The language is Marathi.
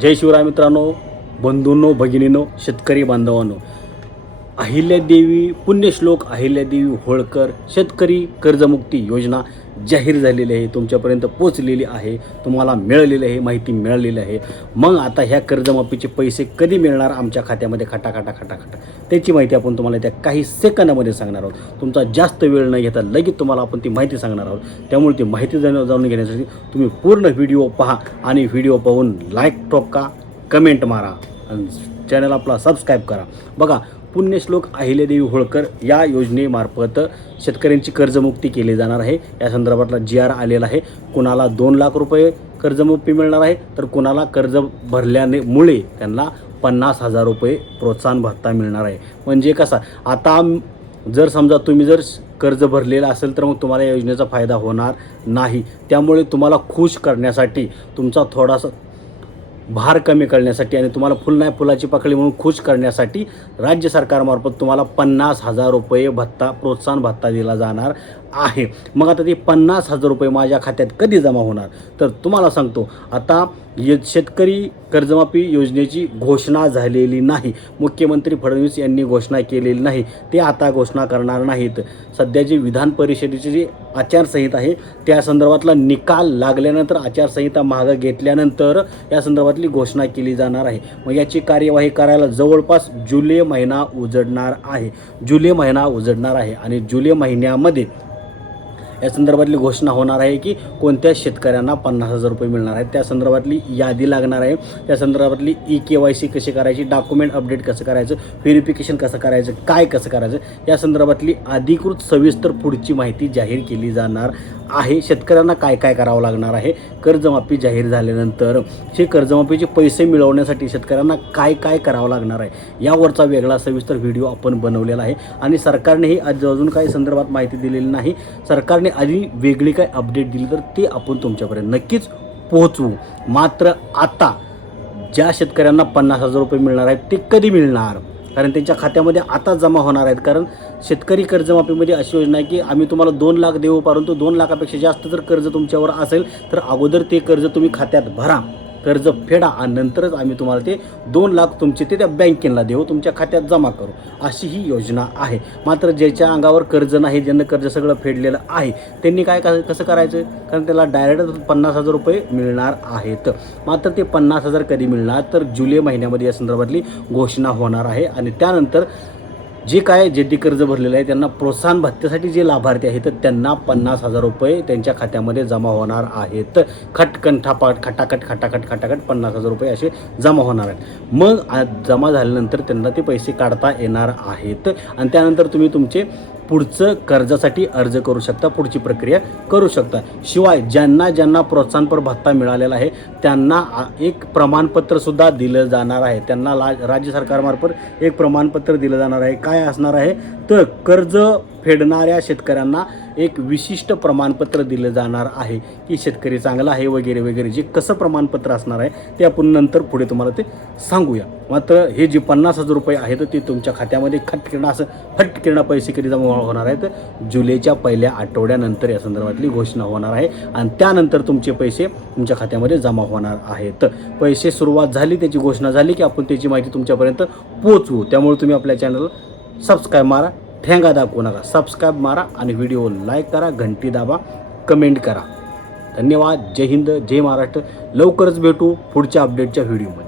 जय शिवराय मित्रांनो, बंधूंनो, भगिनींनो, शेतकरी बांधवांनो, अहिल्यादेवी पुण्यश्लोक अहिल्यादेवी होळकर शेतकरी कर्जमुक्ती योजना जाहीर झालेली आहे, तुमच्यापर्यंत पोचलेली आहे, तुम्हाला मिळालेली आहे, माहिती मिळालेली आहे. मग आता ह्या कर्जमाफीचे पैसे कधी मिळणार आमच्या खात्यामध्ये खटाखटा त्याची माहिती आपण तुम्हाला त्या काही सेकंदामध्ये सांगणार आहोत. तुमचा जास्त वेळ न घेता लगेच तुम्हाला आपण ती माहिती सांगणार आहोत. त्यामुळे ती माहिती जाणून घेण्यासाठी तुम्ही पूर्ण व्हिडिओ पहा आणि व्हिडिओ पाहून लाईक ठोका, कमेंट मारा आणि चॅनल आपला सबस्क्राईब करा. बघा, पुण्यश्लोक अहिल्यादेवी होळकर या योजनेमार्फत शेतकऱ्यांची कर्जमुक्ती केली जाणार आहे. या संदर्भातला GR आलेला आहे. कुणाला 2 लाख रुपये कर्जमुक्ती मिळणार आहे, तर कुणाला कर्ज भरल्यामुळे त्यांना 50,000 रुपये प्रोत्साहन भत्ता मिळणार आहे. म्हणजे कसा, आता जर समजा तुम्ही जर कर्ज भरलेलं असेल तर मग तुम्हाला या योजनेचा फायदा होणार नाही. त्यामुळे तुम्हाला खुश करण्यासाठी, तुमचा थोडासा भार कमी करण्यासाठी आणि तुम्हाला फुल नाही फुलाची पाकळी म्हणून खुश करण्यासाठी राज्य सरकारमार्फत तुम्हाला 50,000 रुपये भत्ता, प्रोत्साहन भत्ता दिला जाणार आहे. मग आता ते 50,000 रुपये माझ्या खात्यात कधी जमा होणार, तर तुम्हाला सांगतो. आता शेतकरी कर्जमाफी योजनेची घोषणा झालेली नाही. मुख्यमंत्री फडणवीस यांनी घोषणा केलेली नाही, ते आता घोषणा करणार नाहीत. सध्याची विधान परिषदेची जी आचारसंहिता आहे त्या संदर्भातला निकाल लागल्यानंतर, आचारसंहिता मागं घेतल्यानंतर या संदर्भातली घोषणा केली जाणार आहे. मग याची कार्यवाही करायला जवळपास जुलै महिना उजडणार आहे आणि जुलै महिन्यामध्ये या संदर्भातली घोषणा होणार आहे की कोणत्या शेतकऱ्यांना 50,000 रुपये मिळणार आहेत. त्या संदर्भातली यादी लागणार आहे. त्या संदर्भातली KYC कशी करायची, डॉक्युमेंट अपडेट कसं करायचं, व्हेरिफिकेशन कसं करायचं, कसं करायचं, या संदर्भातली अधिकृत सविस्तर पुढची माहिती जाहीर केली जाणार आहे. शेतकऱ्यांना काय करावं लागणार आहे, कर्जमाफी जाहीर झाल्यानंतर हे कर्जमाफीचे पैसे मिळवण्यासाठी शेतकऱ्यांना काय करावं लागणार आहे, यावरचा वेगळा सविस्तर व्हिडिओ आपण बनवलेला आहे. आणि सरकारनेही अजून काही संदर्भात माहिती दिलेली नाही. सरकारने आधी वेगळी काय अपडेट दिली तर ते आपण तुमच्यापर्यंत नक्कीच पोहोचवू. मात्र आता ज्या शेतकऱ्यांना 50,000 रुपये मिळणार आहेत ते कधी मिळणार, कारण त्यांच्या खात्यामध्ये आता जमा होणार आहेत. कारण शेतकरी कर्जमाफीमध्ये अशी योजना आहे की आम्ही तुम्हाला 2 लाख देऊ, परंतु 2 लाखापेक्षा जास्त जर कर्ज तुमच्यावर असेल तर अगोदर ते कर्ज तुम्ही खात्यात भरा, कर्ज फेडा आणि नंतरच आम्ही तुम्हाला ते 2 लाख तुमचे ते त्या बँकेला देऊ, तुमच्या खात्यात जमा करू, अशी ही योजना आहे. मात्र ज्याच्या अंगावर कर्ज नाही, ज्यांना कर्ज सगळं फेडलेलं आहे, त्यांनी कसं करायचं, कारण त्याला डायरेक्ट 50,000 रुपये मिळणार आहेत. मात्र ते 50,000 कधी मिळणार, तर जुलै महिन्यामध्ये या संदर्भातली घोषणा होणार आहे. आणि त्यानंतर ज्यांनी कर्ज भरलेलं आहे त्यांना प्रोत्साहन भत्त्यासाठी जे लाभार्थी आहेत त्यांना 50,000 रुपये त्यांच्या खात्यामध्ये जमा होणार आहेत. खटाखट 50,000 रुपये असे जमा होणार आहेत. मग जमा झाल्यानंतर त्यांना ते पैसे काढता येणार आहेत आणि त्यानंतर तुम्ही तुमचे पुढचं कर्जासाठी अर्ज करू शकता, पुढची प्रक्रिया करू शकता. शिवाय ज्यांना प्रोत्साहनपर भत्ता मिळालेला आहे त्यांना एक प्रमाणपत्रसुद्धा दिलं जाणार आहे. त्यांना राज्य सरकारमार्फत एक प्रमाणपत्र दिलं जाणार आहे. काय असणार आहे, तर कर्ज फेडणाऱ्या शेतकऱ्यांना एक विशिष्ट प्रमाणपत्र दिलं जाणार आहे की शेतकरी चांगला आहे वगैरे. जे कसं प्रमाणपत्र असणार आहे ते आपण नंतर पुढे तुम्हाला ते सांगूया. मात्र हे जे 50,000 रुपये आहेत ते तुमच्या खात्यामध्ये फटकिरणं पैसे कधी जमा होणार आहेत, जुलैच्या पहिल्या आठवड्यानंतर या संदर्भातली घोषणा होणार आहे आणि त्यानंतर तुमचे पैसे तुमच्या खात्यामध्ये जमा होणार आहेत. पैसे सुरुवात झाली, त्याची घोषणा झाली की आपण त्याची माहिती तुमच्यापर्यंत पोहोचवू. त्यामुळे तुम्ही आपल्या चॅनलला सबस्क्राईब मारा, ठेंगा दाखवू नका, सबस्क्राईब मारा आणि व्हिडिओ लाईक करा, घंटी दाबा, कमेंट करा. धन्यवाद. जय हिंद, जय महाराष्ट्र. लवकरच भेटू पुढच्या अपडेटच्या व्हिडिओमध्ये.